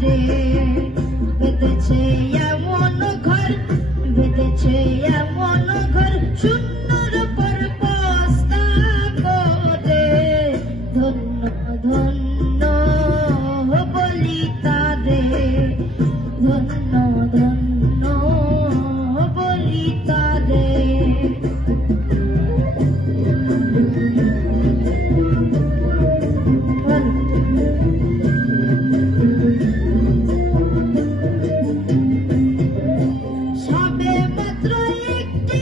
যে বেঁধেছে এমন ঘর, বেঁধেছে এমন ঘর সুন্দর পর পস্তা করে ধন্য ধন্য বলি তাদের ধন্য ধন্য বলি তাদের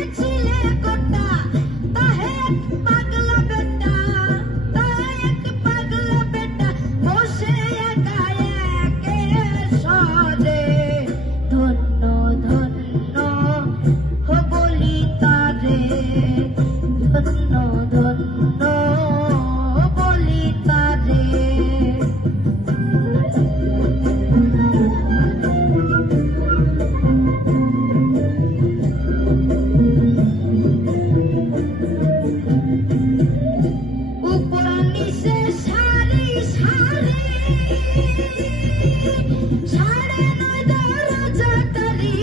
can do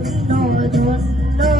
no, no, no.